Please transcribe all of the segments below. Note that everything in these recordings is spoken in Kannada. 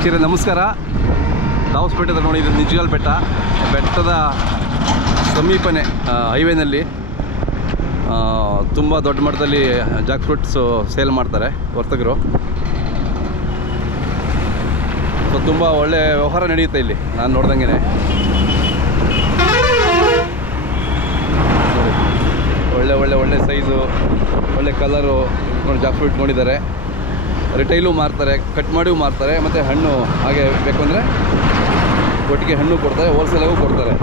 ವೀಕ್ಷಕರೇ ನಮಸ್ಕಾರ. ದಾವಸ್ಪೇಟೆ ನೋಡಿ, ಇದು ನಿಜಗಲ್ ಬೆಟ್ಟ. ಬೆಟ್ಟದ ಸಮೀಪನೇ ಹೈವೇನಲ್ಲಿ ತುಂಬ ದೊಡ್ಡ ಮಟ್ಟದಲ್ಲಿ ಜಾಕ್ ಫ್ರೂಟ್ಸು ಸೇಲ್ ಮಾಡ್ತಾರೆ ವರ್ತಕರು. ಸೊ ತುಂಬ ಒಳ್ಳೆ ವ್ಯವಹಾರ ನಡೆಯುತ್ತೆ ಇಲ್ಲಿ, ನಾನು ನೋಡ್ದಂಗೆ. ಒಳ್ಳೆ ಒಳ್ಳೆ ಒಳ್ಳೆ ಸೈಜು, ಒಳ್ಳೆ ಕಲರು ಜಾಕ್ ಫ್ರೂಟ್ ನೋಡಿದ್ದಾರೆ. ರಿಟೈಲು ಮಾರ್ತಾರೆ, ಕಟ್ ಮಾಡಿಯೂ ಮಾರ್ತಾರೆ, ಮತ್ತು ಹಣ್ಣು ಹಾಗೆ ಬೇಕು ಅಂದರೆ ಒಟ್ಟಿಗೆ ಹಣ್ಣು ಕೊಡ್ತಾರೆ, ಹೋಲ್ಸೇಲಾಗೂ ಕೊಡ್ತಾರೆ.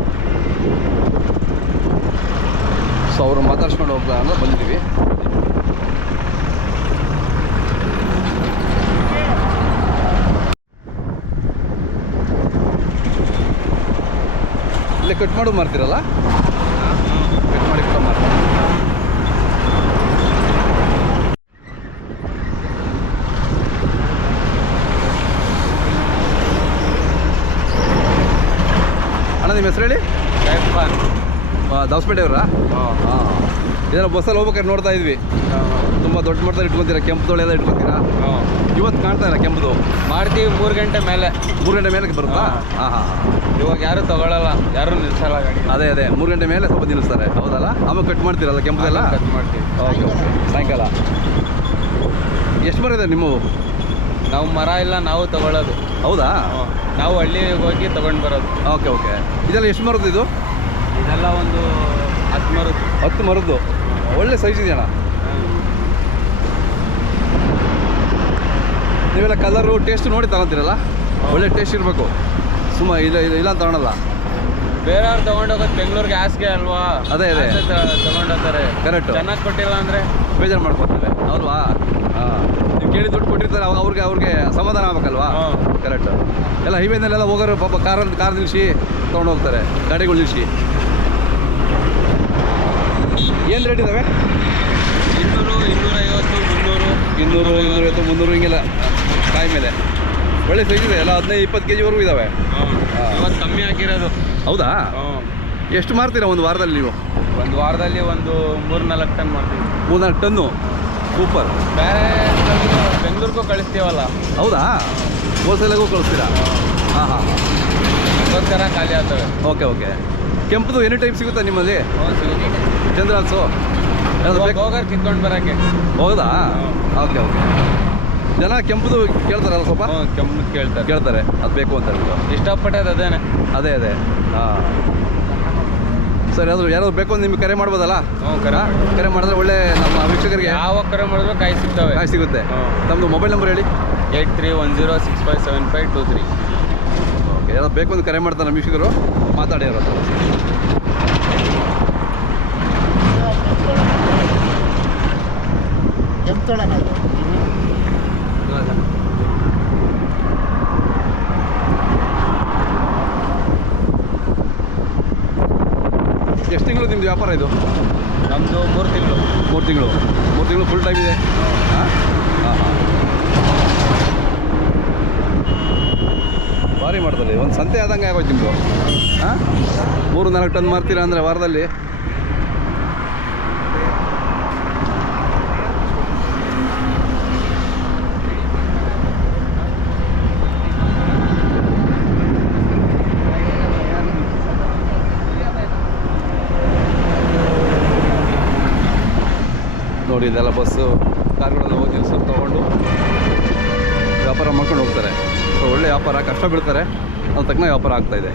ಸೊ ಅವರು ಮಾತಾಡ್ಸ್ಕೊಂಡು ಹೋಗ್ತಾ ಅಂತ ಬಂದಿದ್ದೀವಿ. ಇಲ್ಲೇ ಕಟ್ ಮಾಡು ಮಾರ್ತೀರಲ್ಲ, ಕಟ್ ಮಾಡಿ ಕೂಡ ಮಾರ್ತಾರೆ. ಅಣ್ಣ ನಿಮ್ಮ ಹೆಸರು ಹೇಳಿ? ದಾವಸ್ಪೇಟೆ ಅವರಾ? ಹಾಂ. ಇದೆಲ್ಲ ಬಸ್ಸಲ್ಲಿ ಹೋಗ್ಬೇಕಾದ್ರೆ ನೋಡ್ತಾ ಇದ್ವಿ, ತುಂಬ ದೊಡ್ಡ ಮಟ್ಟದಲ್ಲಿ ಇಟ್ಕೊತೀರಾ, ಕೆಂಪು ತೊಳೆಲ್ಲ ಇಟ್ಕೊತೀರಾ. ಇವತ್ತು ಕಾಣ್ತಾ ಇಲ್ಲ ಕೆಂಪುದು. ಮಾಡ್ತೀವಿ 3 ಗಂಟೆ ಮೇಲೆ. 3 ಗಂಟೆ ಮೇಲೆ ಬರುತ್ತಾ? ಹಾಂ ಹಾಂ. ಇವಾಗ ಯಾರು ತಗೊಳ್ಳಲ್ಲ, ಯಾರು ನಿಲ್ಸಲ್ಲ ಗಾಡಿ. ಅದೇ 3 ಗಂಟೆ ಮೇಲೆ ಸ್ವಲ್ಪ ನಿಲ್ಲಿಸ್ತಾರೆ, ಹೌದಲ್ಲ? ಆಮೇಲೆ ಕಟ್ ಮಾಡ್ತೀರಲ್ಲ ಕೆಂಪುದೆಲ್ಲ? ಕಟ್ ಮಾಡ್ತೀವಿ. Okay okay. ಸಾಯಂಕಾಲ ಎಷ್ಟು ಬರುತ್ತೆ ನಿಮ್ಮವು? ನಾವು ಮರ ಇಲ್ಲ, ನಾವು ತಗೊಳ್ಳೋದು. ಹೌದಾ? ನಾವು ಹಳ್ಳಿಗೆ ಹೋಗಿ ತಗೊಂಡು ಬರೋದು. Okay okay. ಇದೆಲ್ಲ ಎಷ್ಟು ಮರದ್ದು ಇದು? ಇದೆಲ್ಲ ಒಂದು 10 ಮರದ್ದು. 10 ಮರದ್ದು. ಒಳ್ಳೆ ಸೈಜ್ ಇದೆಯಣ್ಣ. ನೀವೆಲ್ಲ ಕಲರು ಟೇಸ್ಟ್ ನೋಡಿ ತಗೊಂತೀರಲ್ಲ? ಒಳ್ಳೆ ಟೇಸ್ಟ್ ಇರಬೇಕು. ಇಲ್ಲ ಅಂತ ತಗೊಳಲ್ಲ. ಬೇರೆಯವ್ರು ತಗೊಂಡೋಗೋದು ಬೆಂಗಳೂರಿಗೆ ಹಾಸಿಗೆ ಅಲ್ವಾ? ಅದೇ ತಗೊಂಡೋಗ್ತಾರೆ. ಕರೆಕ್ಟ್. ಚೆನ್ನಾಗಿ ಕೊಟ್ಟಿಲ್ಲ ಅಂದರೆ ಬೇಜಾರು ಮಾಡ್ಕೊತಾರೆ, ಹೌದಲ್ವಾ? ಹಾಂ. ನೀವು ಕೇಳಿ ದುಡ್ಡು ಕೊಟ್ಟಿರ್ತಾರೆ, ಅವಾಗ ಅವ್ರಿಗೆ ಸಮಾಧಾನ ಆಗ್ಬೇಕಲ್ವಾ? ಕರೆಕ್ಟ್. ಎಲ್ಲ ಹೈವೇನಲ್ಲೆಲ್ಲ ಹೋಗೋರು ಪಾಪ ಕಾರ್ ನಿಲ್ಲಿಸಿ ತೊಗೊಂಡು ಹೋಗ್ತಾರೆ, ಗಾಡಿಗಳು ನಿಲ್ಲಿಸಿ. ಏನು ರೇಟ್ ಇದ್ದಾವೆ? 200, 250, 300. 200, 250, 300 ಹಿಂಗೆಲ್ಲ ಕಾಯಿ ಮೇಲೆ. ಒಳ್ಳೆ ಸೈಜ್ ಇದೆ ಎಲ್ಲ. 15-20 kg ವರೆಗೂ ಇದ್ದಾವೆ. ಇವತ್ತು ಕಮ್ಮಿ ಆಗಿರೋದು. ಹೌದಾ? ಎಷ್ಟು ಮಾರ್ತೀರಾ ಒಂದು ವಾರದಲ್ಲಿ ನೀವು? ಒಂದು ವಾರದಲ್ಲಿ ಒಂದು 3-4 ಟನ್ ಮಾಡ್ತೀವಿ. 3-4 ಟನ್ನು? ಸೂಪರ್. ಬೇರೆ ಬೆಂಗಳೂರಿಗೂ ಕಳಿಸ್ತೀವಲ್ಲ. ಹೌದಾ? ಹೋಲ್ಸೇಲಾಗೂ ಕಳಿಸ್ತೀರಾ? ಹಾಂ ಹಾಂ ಹಾಂ. ಅದಕ್ಕೋಸ್ಕರ ಖಾಲಿ ಆಗ್ತವೆ. Okay okay. ಕೆಂಪುದು ಎನಿ ಟೈಪ್ ಸಿಗುತ್ತಾ ನಿಮ್ಮಲ್ಲಿ? ಚಂದ್ರಾಲ್ಸು ಹೋಗೋರು ಕಿತ್ಕೊಂಡು ಬರೋಕ್ಕೆ. ಹೌದಾ? Okay okay. ಜನ ಕೆಂಪುದು ಕೇಳ್ತಾರಲ್ಲ ಸ್ವಲ್ಪ? ಕೆಂಪು ಕೇಳ್ತಾರೆ, ಅದು ಬೇಕು ಅಂತ ಹೇಳ್ಬಿಟ್ಟು. ಇಷ್ಟಪಟ್ಟದ್ದು ಅದೇ. ಹಾಂ. ಸರ್, ಯಾರಾದ್ರು ಬೇಕು ಅಂತ ನಿಮ್ಗೆ ಕರೆ ಮಾಡ್ಬೋದಲ್ಲ? ಕರೆ ಮಾಡಿದ್ರೆ ಒಳ್ಳೆ ನಮ್ಮ ವೀಕ್ಷಕರಿಗೆ ಯಾವ ಕರೆ ಮಾಡಿದ್ರು ಕಾಯಿ ಸಿಗುತ್ತೆ. ನಮ್ಮದು ಮೊಬೈಲ್ ನಂಬರ್ ಹೇಳಿ? 8310657523. ಓಕೆ. ಯಾರಾದ್ರು ಬೇಕು ಅಂತ ಕರೆ ಮಾಡ್ತಾರೆ ನಮ್ಮ ವೀಕ್ಷಕರು, ಮಾತಾಡಿ ಅವ್ರ ಹತ್ರ. ಎಷ್ಟು ತಿಂಗಳು ನಿಮ್ಮದು ವ್ಯಾಪಾರ ಇದು? ನಮ್ಮದು 3 ತಿಂಗಳು. 3 ತಿಂಗಳು ಫುಲ್ ಟೈಮ್ ಇದೆ? ಹಾಂ ಹಾಂ ಹಾಂ. ಭಾರಿ ಮಾಡ್ತಾರೆ. ಒಂದು ಸಂತೆ ಆದಂಗೆ ಆಗೋಯ್ತು ನಿಮ್ಮದು. ಹಾಂ, 3-4 ಟನ್ ಮಾರ್ತೀರಾ ಅಂದರೆ ವಾರದಲ್ಲಿ? ನೋಡಿ, ಇದೆಲ್ಲ ಬಸ್ಸು ಕಾರ್ಗಳೆಲ್ಲ ಹೋಗಿ ನಿಲ್ಸೋದು ತೊಗೊಂಡು ವ್ಯಾಪಾರ ಮಾಡ್ಕೊಂಡು ಹೋಗ್ತಾರೆ. ಸೊ ಒಳ್ಳೆ ವ್ಯಾಪಾರ, ಕಷ್ಟ ಬೀಳ್ತಾರೆ, ಅದು ತಕ್ಕನ ವ್ಯಾಪಾರ ಆಗ್ತಾಯಿದೆ.